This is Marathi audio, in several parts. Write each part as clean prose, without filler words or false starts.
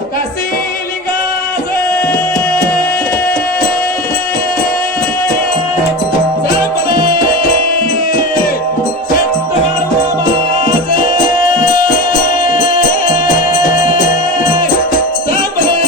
काशी लिंगाचे जपले संत गाडवाचे जपले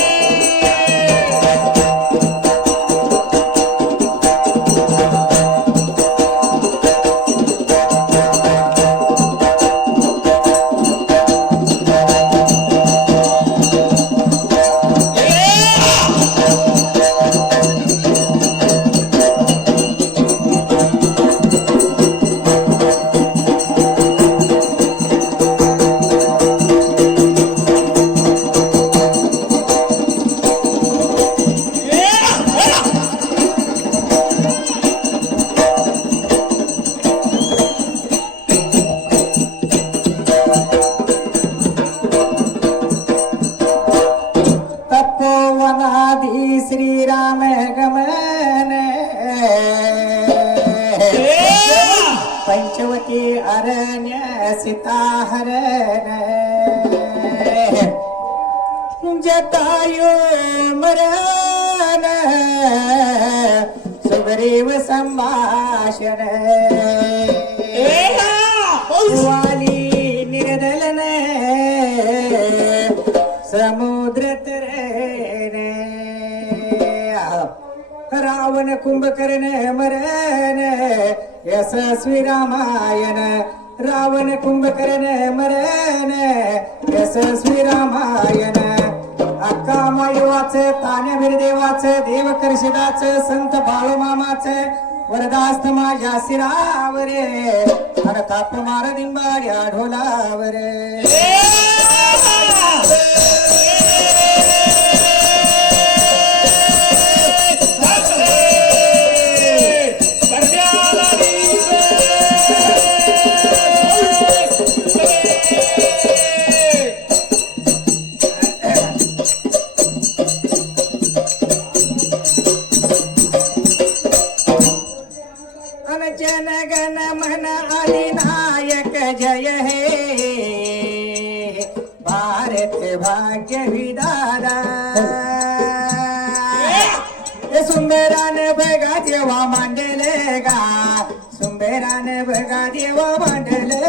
तपोवनादि श्रीराम गमन पंचवटी अरण्य सीता हरण जटायु मरण सुग्रीव संभाषण वाली निर्दलन समुद्र तरण रावण कुंभकर्ण मरण यशस्वी रामायण रावण कुंभकर्ण मरण यशस्वी रामायण अक्का मायवाचं तान्यावीर देवाचं देवकर्षिदाचं संत बाळूमामाचं वरदास्त माझ्या शिरावर आणि ताप मार दिंबाड्या ढोलावर जन गण मन अधिनायक जय हे भारत भाग्य विधाता सुंदरान बघा देवा मांडले गा सुंदरान बघा देवा मांडले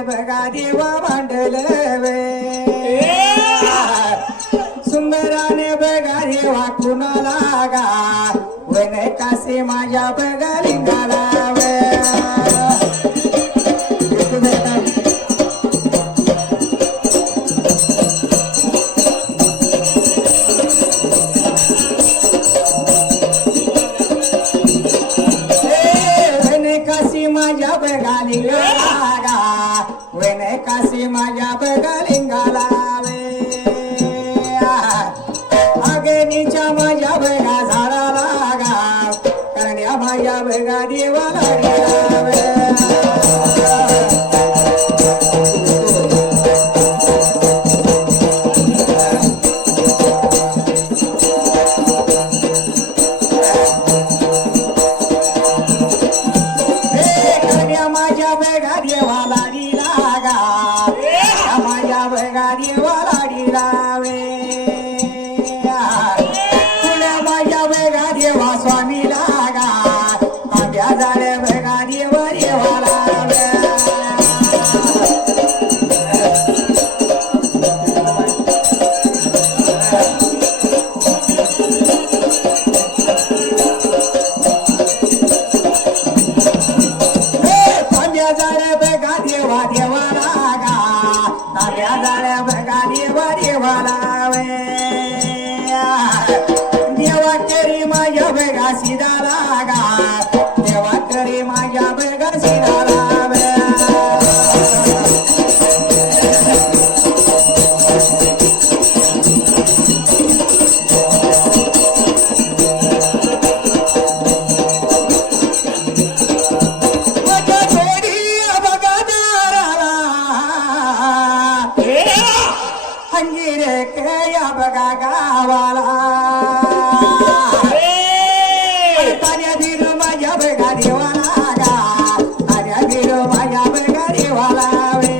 बघा देवा मांडले सुंदराने बघा देवा कुणाला गा वन कासे माझ्या बघा लिंगाला काशी माझ्या बघा लिंगाला वन काशी माझ्या बघा लिंगाला अग्नीच्या माझ्या बघा झाडाला गा करण्या माझ्या बघा देवाला माझ्या बघा देवाला लागा माझ्या बघा देवाला लावे तुला माझ्या बघा देवा स्वामी लागा आंब्या झाले बघा देवा देवाला देवा देवाला गा ताब्या झाल्या बघा देवा देवाला देवा करी माझ्या बघा सीधाला गा देवा करी माझ्या बघा सीधाला बघा गावाला ए! तान्या बिरू माझ्या बघा देवाला गा तान्या बिरू माझ्या बघा देवाला वे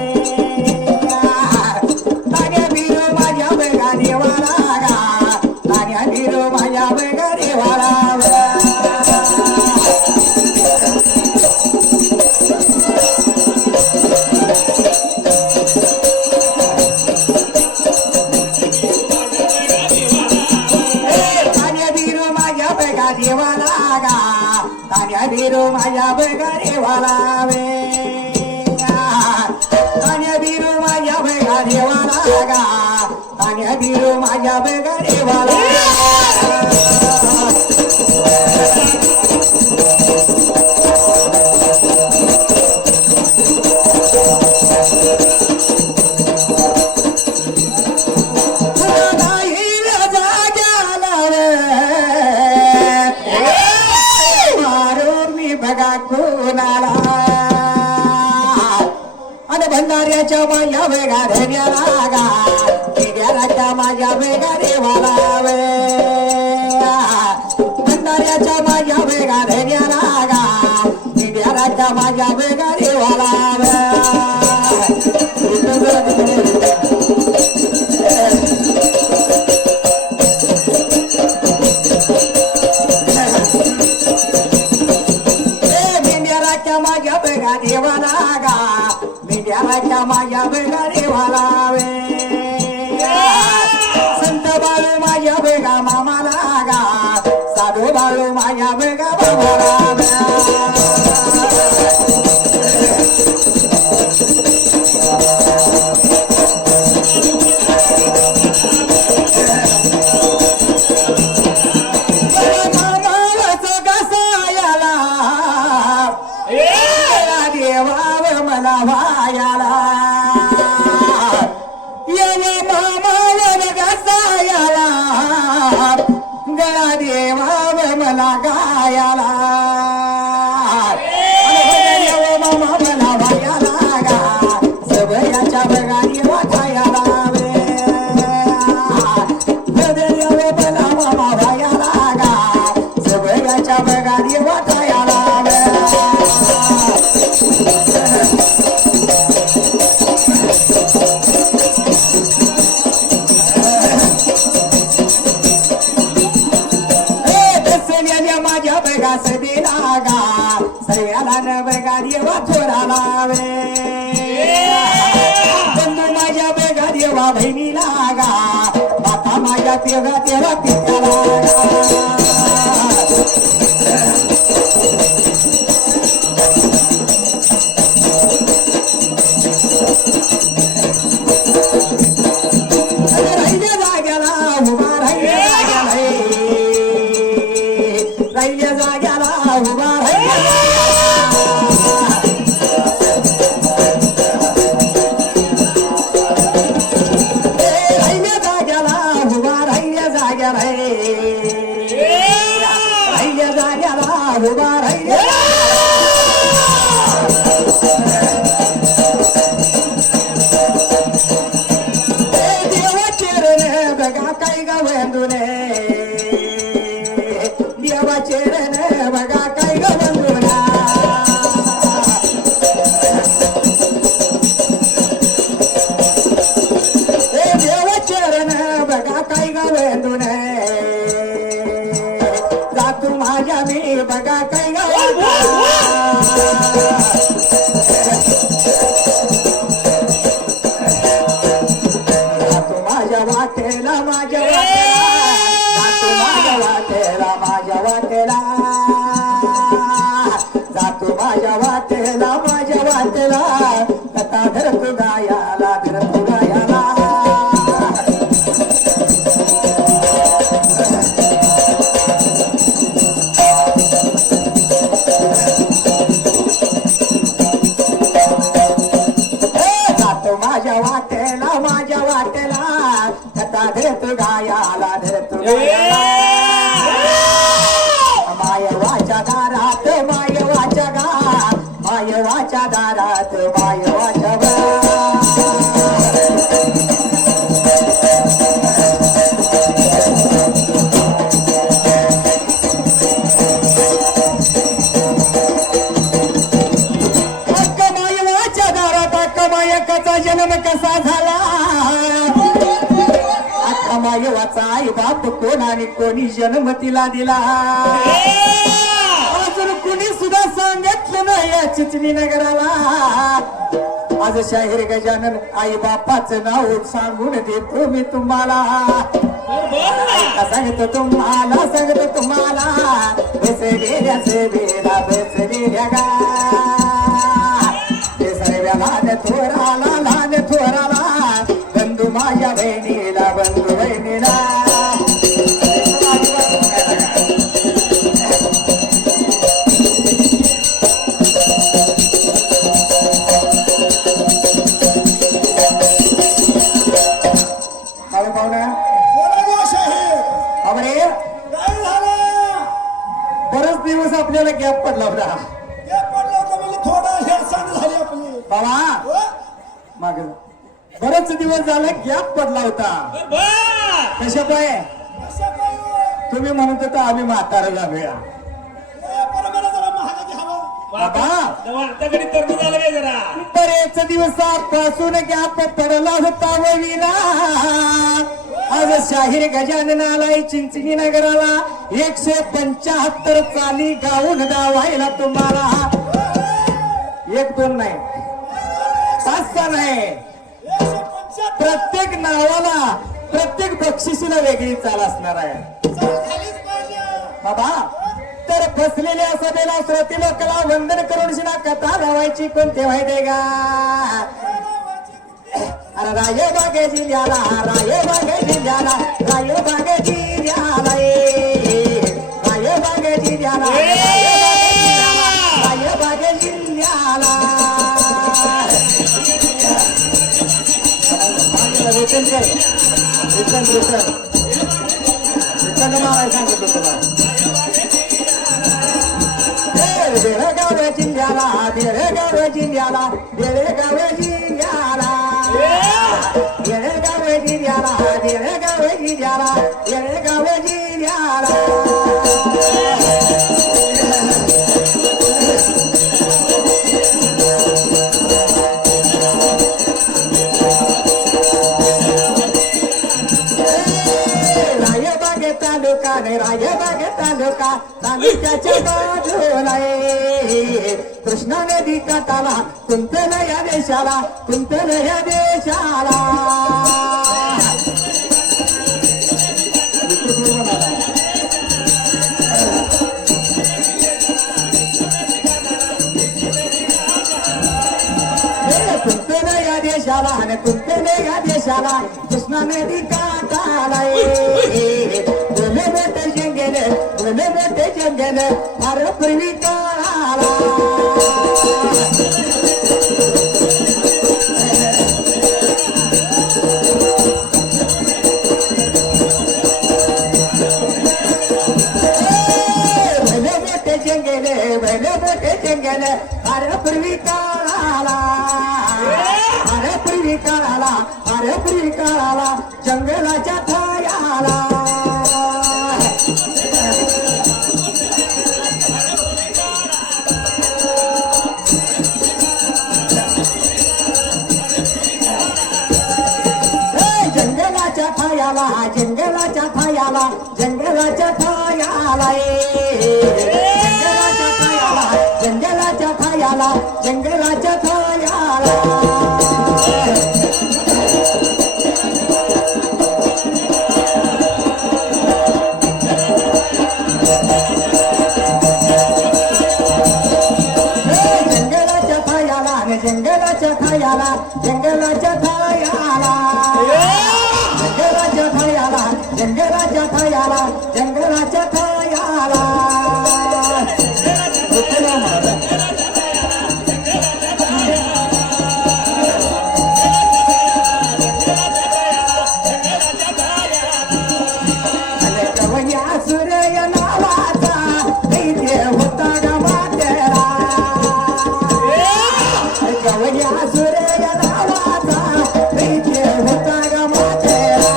तान्या बिरू माझ्या बघा देवाला गा तान्या बिरू माझ्या बघा देवाला देवाला गा तान्या बिरू माझ्या बघा देवाला वे तान्या बिरू माझ्या बघा देवाला गा तान्या बिरू माझ्या बघा देवाला बघा कोणाला आणि भंडाऱ्याच्या माझ्या वेगा धन्याला गा गेल्याच्या माझ्या वेगा देवाला वे भंडाऱ्याच्या माझ्या वेगा धन्याला गा गेल्याच्या माझ्या वेगा देवाला वे माझ्या बेगा देवाला गा मेंढ्याच्या माझ्या बेगा देवाला वे संत बाळू माझ्या बेगा मामाला गा साधू बाळू माझ्या बेगा बाबाला देवाव मला वायाला येणे मामावर गसायाला गळा देवाव मला गायाला मामा मला वायाला गा सगळ्याच्या बघा देवा खायाला वे मला मामा वायाला गा सगळ्याच्या बघा देवा खायाला माझ्या बेगा सदीला गा सगळ्याला न बेगा देवा थोराला वे बंधू माझ्या बेगा देवा बहिणीला गा माता माझ्या तेगा तेव्हा पित्याला राहिल्या जाग्याला उभा राहिल्या जाग्याला उभा राहिल्या जाग्याला उभा राहिल्या जाग्याला राहिल्या जाग्याला उभा राहिल्या बघा काय गवंदुने देवा चेरन बघा काय गवंदुना देवा चेरन बघा काय गवंदुने जातू माझ्या मी बघा काय गवंदुना वाटेला माझ्या वाटेला माझ्या वाटेला जातो माझ्या वाटेला माझ्या वाटेला कथा धरतो गायाला धरतो गायाला जातो माझ्या वाटेला कथा धरतो गायाला धरतो गायाला मायवाच्या दारात मायवाच्या मायवाच्या दारात मायवाच्या नायकाचा जन्म कसा झाला अख्खा मायवाचा आई बाप कोण आणि कोणी जन्म तिला दिला अजून कुणी सुद्धा सांगितलं नाही या चिचणी नगराला आज शाहीर गजानन आई बापाचं नाव सांगून देतो मी तुम्हाला सांगतो तुम्हाला बसलेल्याचे बेला बसलेल्या गा ते सर्व्याला लहान थोराला बंधू माझ्या बहिणीला बंधू बहिणीला बरेच दिवस आपल्याला गॅप पडला होता थोडा हेळसांड झाली आपली बाबा माग बरेच दिवस झाले गॅप पडला होता कशा पाय अशा काय हो? तुम्ही म्हणत होता आम्ही म्हाताऱ्याला वेळा बरोबर आहे, जरा महागाची हवा बाबा वार्ताकडे तरुण झालं काय जरा बरेच दिवसापासून गॅप पडला होता ववीला आज शाहीर गजानन आलाय चिंचणी नगराला 175 चाली गाऊन दावायला तुम्हाला 1-2 नाही 5 नाही 175 प्रत्येक नावाला प्रत्येक बक्षिसीला वेगळी चाल असणार आहे खालीच पाहिजे बाबा तर फसलेल्या सभेला श्रोते लोकांना वंदन करून शिना कथा लावायची कोणते माहिती का अरे रायबागे जिल्ह्याला रायबागे जिल्ह्याला रायबागे जिल्ह्याला रायबागे जिल्ह्याला रायबागे जिल्ह्याला मारायला सांगतो तुला बेळगाव जिल्ह्याला बेळगाव जिल्ह्याला बेळगाव जिल्ह्याला बेळगाव जिल्ह्याला बेळगाव जिल्ह्याला बेळगाव जिल्ह्याला रायबाग तालुका नाही रायबाग तालुका तालुक्याच्या बाजूला कृष्णा नदी काठाला कुंतल या देशाला कुंतल या देशाला कुंतल या देशाला आणि कुंतल या देशाला कृष्णा नदी काठाला भले मोठे जंगल फार पूर्वी काळाला भले मोठे जंगल फार पूर्वी काळाला फार पूर्वी काळाला जंगलाच्या थायाला जंगलाच्या थायाला जंगलाच्या थायाला जंगलाच्या थायाला जंगलाच्या थायाला जंगलाच्या थायाला जंगलाच्या थायाला जंगलाच्या थायाला जंगलाच्या थायाला जंगलाच्या थायाला जंगलाच्या थायाला जंगलाच्या थायाला सूर्य नावाचा दैत्य होता ग मातेरा गवया सूर्य नावाचा दैत्य होता ग मातेरा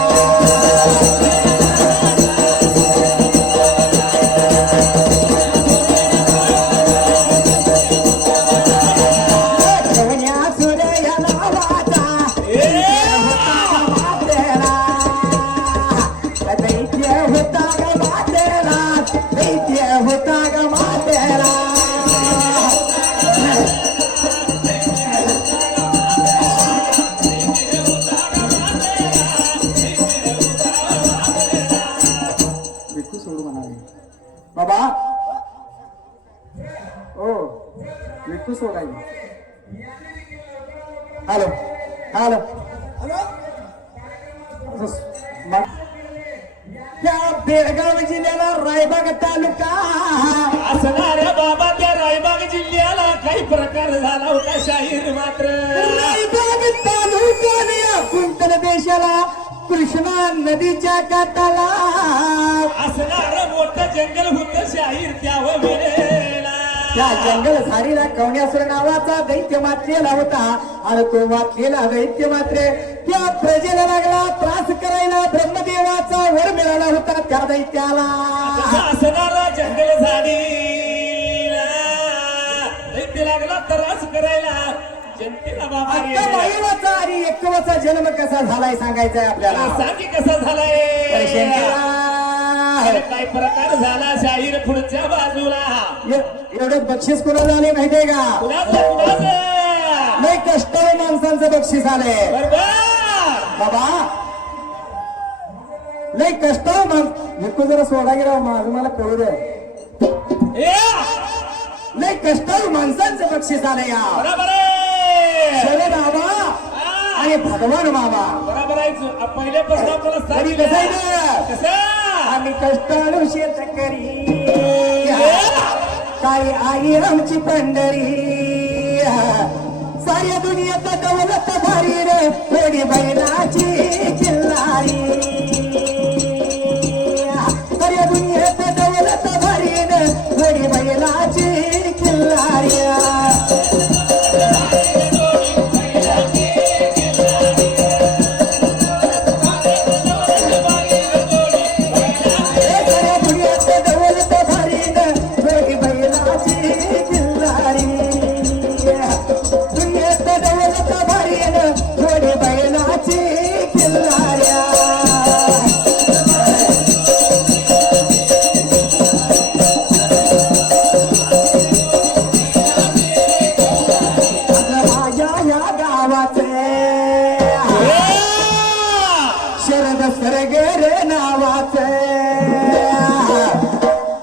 हॅलो हॅलो हॅलो त्या बेळगाव जिल्ह्याला रायबाग तालुका असणाऱ्या बाबा त्या रायबाग जिल्ह्याला काही प्रकार झाला होता शाहीर मात्र रायबाग तालुक्याने कुंतल देशाला कृष्णा नदीच्या काठाला असणारं मोठं जंगल होतं शाहीर त्यावर वेळेला त्या जंगल झाडीला कवण्यासूर नावाचा दैत्य मात्रेला होता आणि तो वाचलेला दैत्य मात्र त्या प्रजेला लागला त्रास करायला ब्रह्मदेवाचा वर मिळाला होता त्या दैत्याला असणारा जंगल झाडीला दैत्य लागला त्रास करायला जनतेला बाबा आता गेला. मायवाचा आणि एकवाचा जन्म कसा झालाय सांगायचंय आपल्याला सांगी कसा तर झालाय शेंगाला काय प्रकार झाला शाहीर पुढच्या बाजूला एवढं बक्षीस कोणाला आले माहितीये का कुणाचं लय कष्टाळू माणसांचं बक्षीस आलंय बरोबर बाबा लय कष्टाळू माणस नको जरा सोडा गेला माझं मला कळू दे ए, लय कष्टाळू माणसांचं बक्षीस आलंय या बरोबर आहे शरद बाबा हा, आणि भगवान बाबा बरोबर आहे पहिल्यापासून आपल्याला आणि कसं आहे ते? कसं आम्ही कष्टाळू शेतकरी काही आई आमची पंढरी साऱ्या दुनियेचा दौलत भारी रे थोडी बैलाची किल्लारी साऱ्या दुनियेचा दौलत भारी रे थोडी बैलाची किल्लारी साऱ्या दुनियेचा दौलत भारी रे थोडी बैलाची किल्लारी दुनियेत दौलत भारी रे थोडी बैलाची किल्लाऱ्या माझ्या या गावाचे शरद सरगेरे नावाचे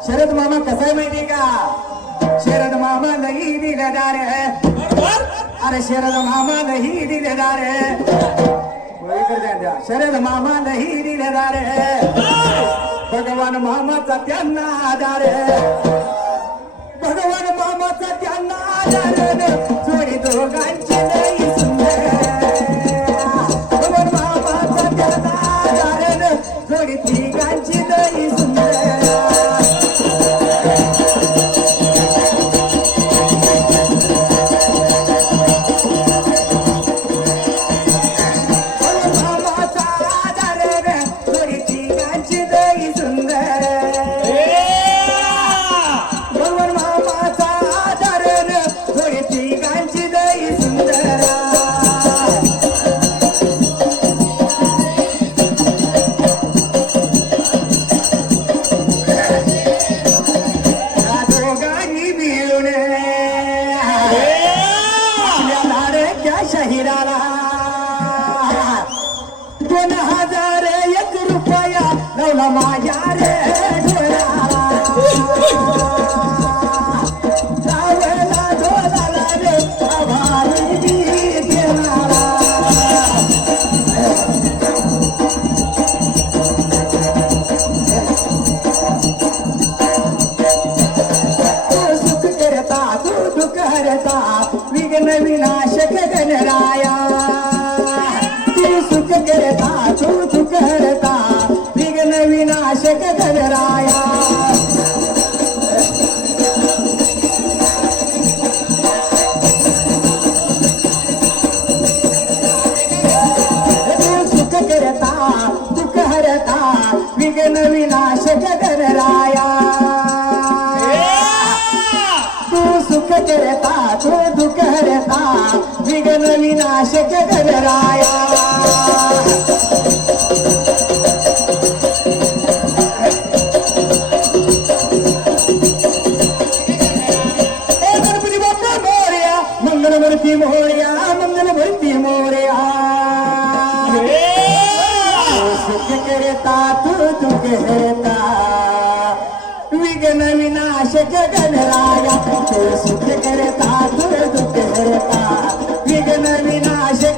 शरद मामा कसा आहे माहिती का शरद मामा नाही दिलेदार बरोबर अरे शरद मामा नाही दिलेदार शरद मामा नाही दिलेदार भगवान मामाचा त्यांना आधार भगवान मामाचा त्यांना आधार जोडी दोघांची नाही सुंदर भगवान मामाचा त्यांना आधार जोडी तिघांची नाही सुंदर मामाचा आधार जोडी तिघांची नाही सुंदर भगवान मामाचा आधार जोडी तिघांची नाही सुंदर या दोघांनी मिळून आपल्या लाडक्या शहिराला 2001 रुपया लावला माझ्या रे डोळ्याला लावला ढोलाला रे आभारी बी देणारा तू सुख करता तू दुःख हरता विघ्न विनाशक गणराया तू सुख करता तू दुःख हरता विघ्न विनाशक गणराया तू सुख करता दुःख हरता विघ्न विनाशक गणराया तू सुख करता तू दुःख हरता विघ्न विनाशक गणराया ए गणपती बाप्पा मोरया मंगलमूर्ती मोरया मंगलमूर्ती मोरया सुख करता तू दुःख हरता विघ्न विनाशक गणराया तू सुख करता तू दुःख हरता विघ्न विनाशक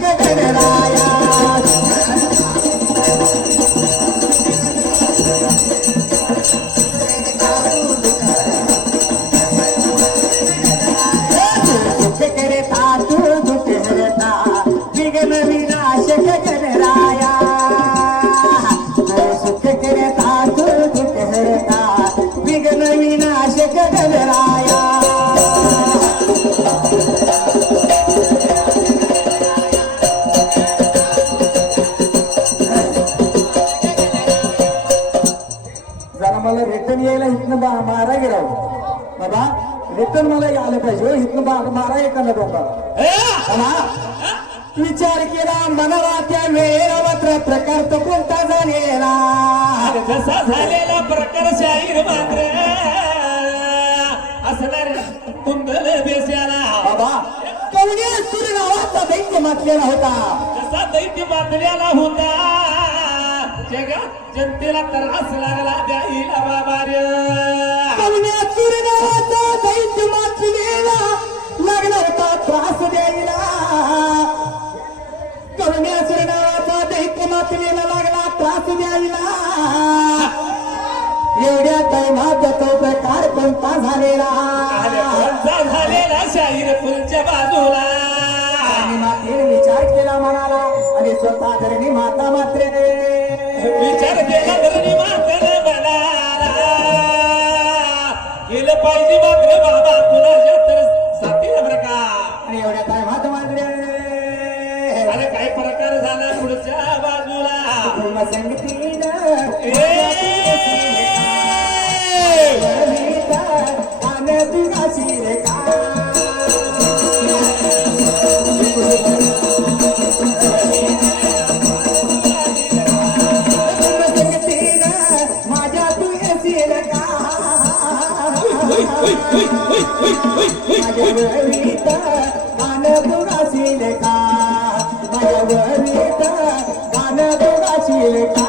विघ्न विनाशक गणराया सुख करता तू दुःख हरता विघ्न विनाशक गणराया जरा मला रिटर्न यायला इथनं मारा गेला बाबा रिटर्न मला आलं पाहिजे इथनं मारा एकाला डोंगाला विचार केला मनाला त्या वेळेला मात्र प्रकार तो कोणता झालेला जसा झालेला प्रकार शाहीर मात्र असणार कुंडल बेस्याला बाबा कवणेश्वर नावाचा दैत्य मातलेला होता जसा दैत्य मातल्याला होता जगात जनतेला त्रास लागला द्यायला बाबा रे कवणेश्वर नावाचा दैत्य मातलेला लागला होता त्रास द्यायला कवणेश्वर नावाचा दैत्य मातलेला लागला त्रास द्यायला एवढ्या दैमात तो प्रकार कोणता झालेला कोणता झालेला शाहीर फुलच्या बाजूला आणि मातेने विचार केला म्हणाला आणि स्वतः धरणी माता मात्रे विचार केला धरणी मातेने बनाला केलं पाहिजे मात्र बाबा कुणाच्या तर साथीला प्रकार आणि एवढ्या दैमात मात्रे अरे काय प्रकार झाला पुढच्या बाजूला संगतीनं माझ्या तू येशील का माझ्या वरीत गाणं तू गाशील का माझ्या वरीत गाणं तू गाशील का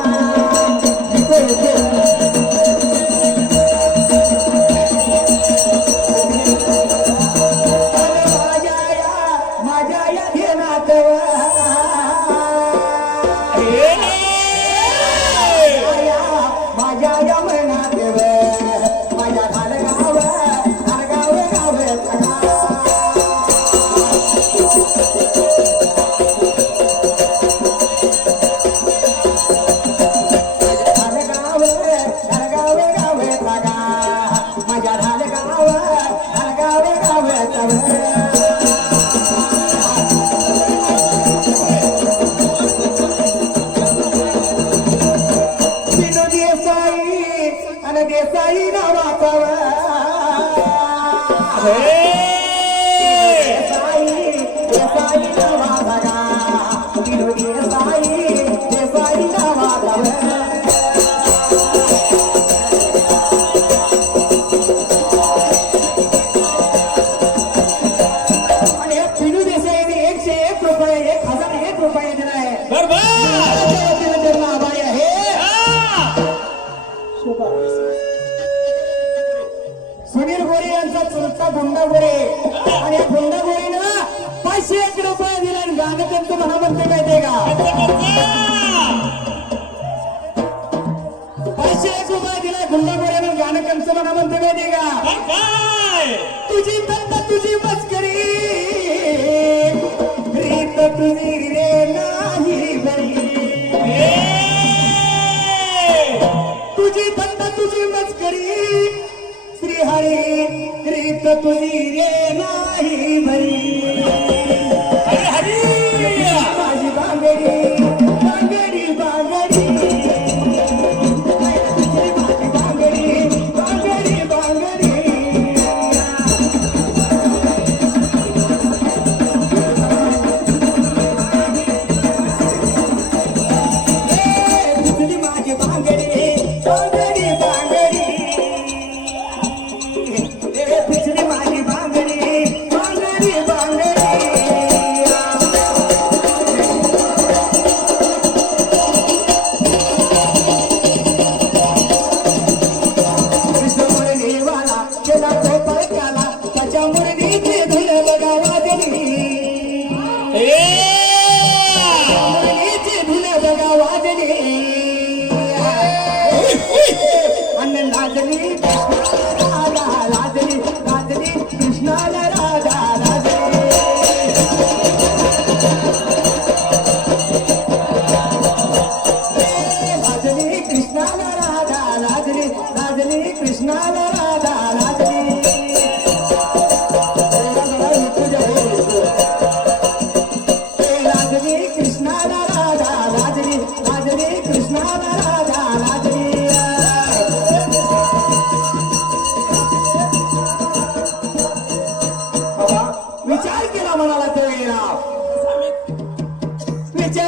माझ्या या ध्यानात माझ्या या मनात माझ्या घालगाव माझ्या देसाई नावाचा देसाई नावाचा देसाई नावाचा आणि पिनू देसाईने 101 रुपये 1001 रुपये दिलाय नाव आहे सुनील गोरे यांचा चुलता गुंडा गोरे आणि या गुंडा गोरेनं 501 रुपये दिले आणि गाणं त्यांचं म्हणा म्हणते माहितीये का 501 रुपये दिले गुंडा गोरेनं गाणं त्यांचं म्हणा म्हणते माहितीये का तुझी तंत तुझी मस्करी रीत तुझी रे नाही बरी तुझी तंत तुझी मस्करी श्रीहरी रीत तुझी रे नाही भरी माझी बांगडी बांगडी बांगडी माझी बांगडी बांगडी बांगडी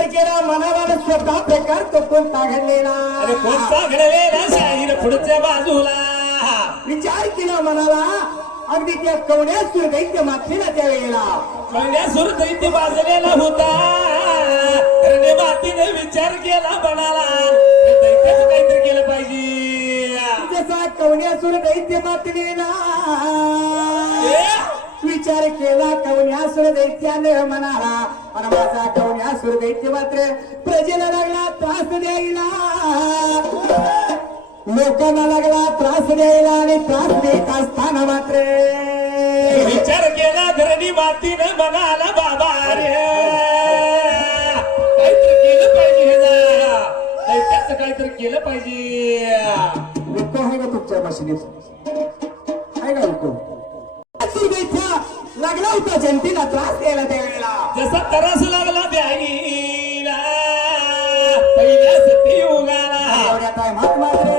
विचार केला मनाला स्वतः प्रकार तो कोणता घडलेला अरे कोणता घडलेला शाहीर पुढच्या बाजूला विचार केला मनाला अगदी त्या कवड्यासूर दैत्य माथेला त्या वेळेला कवड्यासूर दैत्य बाजलेला होता रे मातीने विचार केला बनाला दैत्याचं काहीतरी केलं पाहिजे जसा कवड्यासूर दैत्य माथेला विचार केला कवड्यासूर दैत्यानं म्हणाला पण माझा कवड्यासूर दैत्य मात्र प्रजेला लागला त्रास द्यायला लोकांना लागला त्रास द्यायला आणि त्रास देत असताना मात्र विचार केला धरणी मातीने म्हणाला बाबा रे काहीतरी केलं पाहिजे दैत्याचं काहीतरी केलं पाहिजे विको आहे का तुमच्या मशिनीत आहे का विको लागला होता जनतेला त्रास द्यायला त्यावेळेला जसा तरास लागला द्यायला पहिल्या सती उगाला एवढ्या टायमात मात्र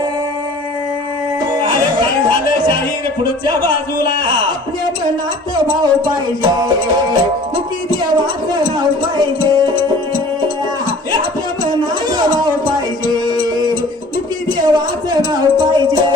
अरे काय झालं शाहीर पुढच्या बाजूला आपल्या मनात भाव पाहिजे मुकी देवाचं नाव पाहिजे आपल्या मनात भाव पाहिजे मुकी देवाचं नाव पाहिजे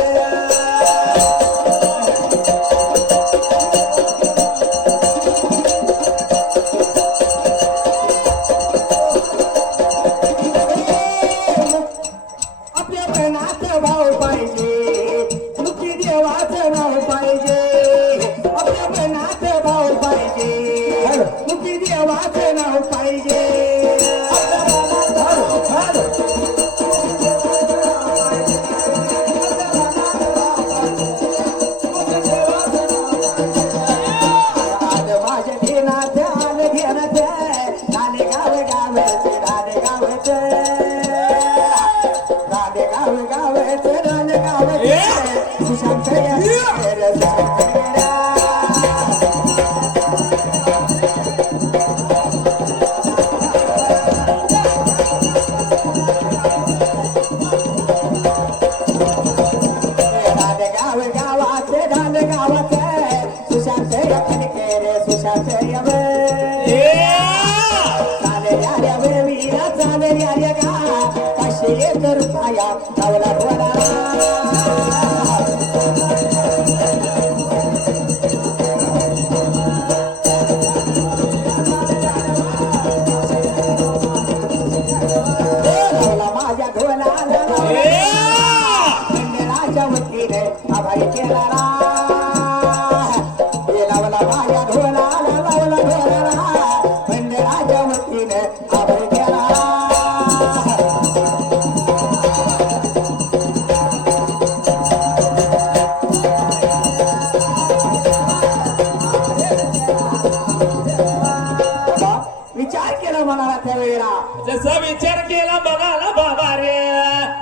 जसा विचार केला म्हणाला बाबा रे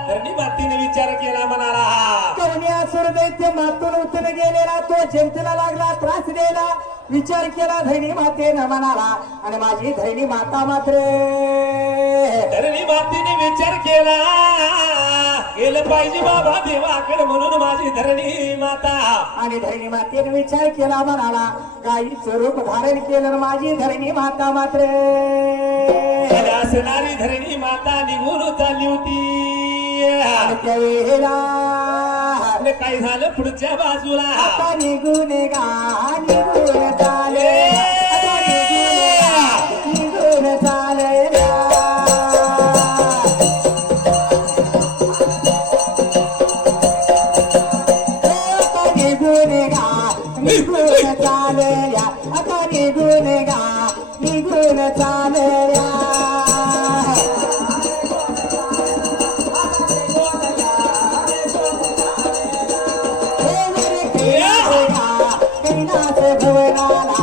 धरणी मातीने विचार केला म्हणाला कवड्यासूर दैत्य मातून उतरून गेलेला तो जनतेला लागला त्रास द्यायला विचार केला धरणी मातेनं म्हणाला आणि माझी धरणी माता मात्र धरणी मातीने विचार केला केलं पाहिजे बाबा देवाकडे म्हणून माझी धरणी माता आणि धरणी मातेने विचार केला म्हणाला गायीचं रूप धारण केलं माझी धरणी माता मात्र असणारी धरणी माता निघून चालली होती त्यावेळेला काय झालं पुढच्या बाजूला आता निघून गा निघून चाले निघून चाले निघून गा निघून चालल्या आता निघून गा निघून चालल्या कैलास भवनाला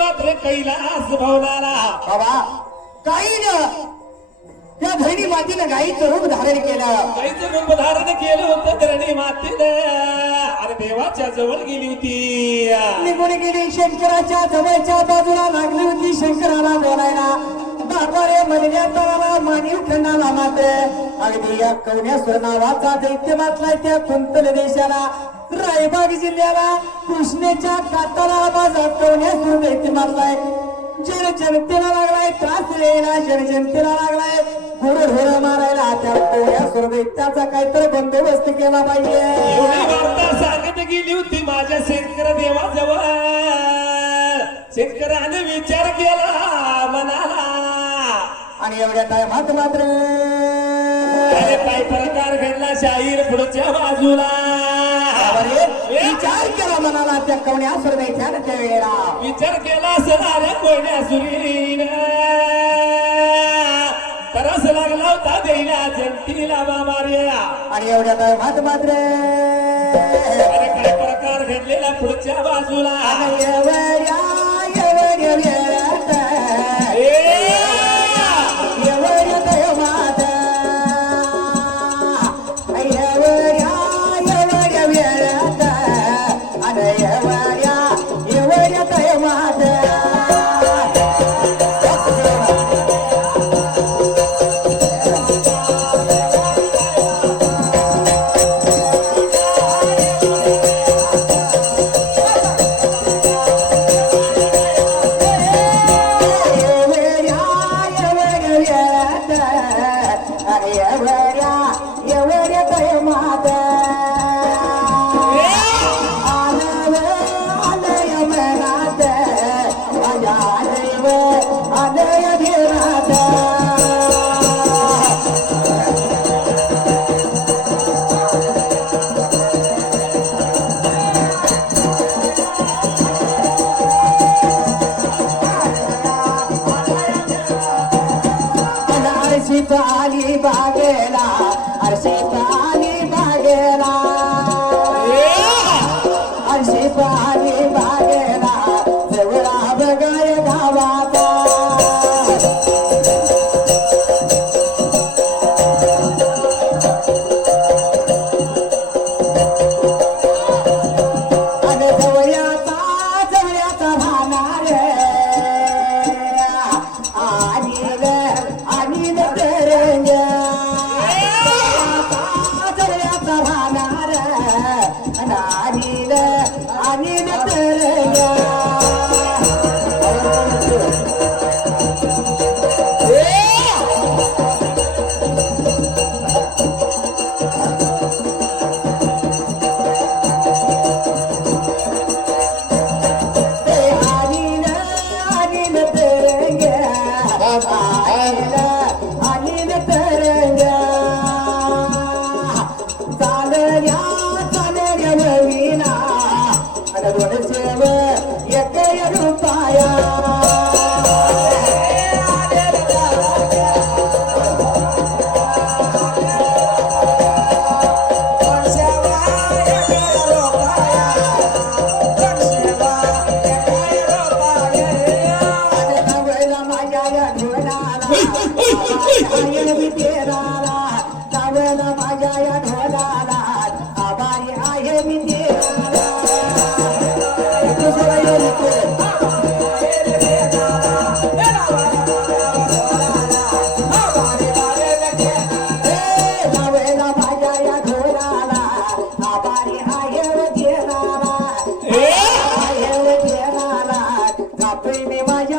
मात्र कैलास भवनाला बाबा गाईनं त्या धरणी मातीनं गाईचं रूप धारण केलं. गाईचं रूप धारण केलं होतं धरणी मातेनं आणि देवाच्या जवळ गेली होती. निघून गेली शंकराच्या जवळच्या बाजूला लागली होती शंकराला बोलायला. बाबारे म्हणल्या तवाला मानीव खंडाला मात्र अगदी या कवण्यासूर नावाचा दैत्य मातलाय त्या कुंतल देशाला रायबाग जिल्ह्याला कृष्णेच्या काठाला माझा कवण्यासूर दैत्य मातलाय. जनतेला लागलाय त्रास द्यायला, जनतेला लागलाय गुरुढोर मारायला. त्या कवण्यासूर दैत्याचा काहीतरी बंदोबस्त केला पाहिजे. एवढी वार्ता सांगत गेली होती माझ्या शंकर देवाजवळ. शंकराने विचार केला मनाला आणि एवढ्या टायमात मात्र अरे काय प्रकार घडला शाहीर पुढच्या बाजूला. अरे, विचार केला मनाला त्या कवण्यासूर दैत्यानं त्या वेळेला. विचार केला सणाऱ्या कोण्या सुरीन तरस लागला होता देईला जंतीला मार्या. आणि एवढ्या टायमात मात्र अरे काय प्रकार घडलेला पुढच्या बाजूला. एवढ्या वेळात एवढ्या टायमात एवढ्या वेळात आणि एवढ्या टायमात आली बागेला, अर्षित आली बागेला, अर्षित आली बागेला, जवळा बगाय गावाचा. आणि जवळ्याचा राहणार आणि तरंग्या राहणार आणि तरंग्या. माझ्या